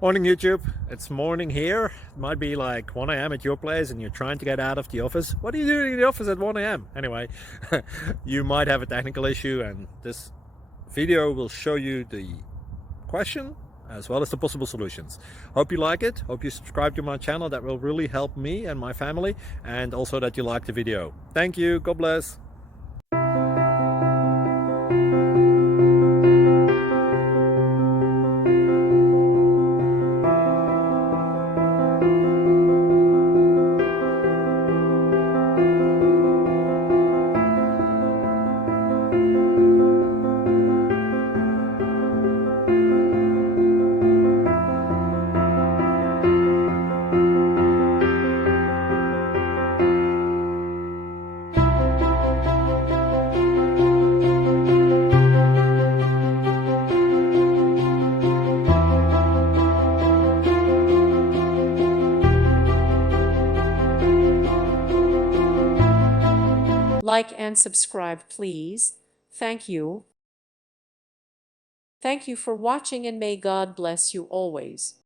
Morning YouTube, it's morning here. It might be like 1 a.m. at your place and you're trying to get out of the office. What are you doing in the office at 1 a.m.? Anyway, you might have a technical issue and this video will show you the question as well as the possible solutions. Hope you like it, hope you subscribe to my channel. That will really help me and my family, and also that you like the video. Thank you, God bless. Like and subscribe, please. Thank you. Thank you for watching, and may God bless you always.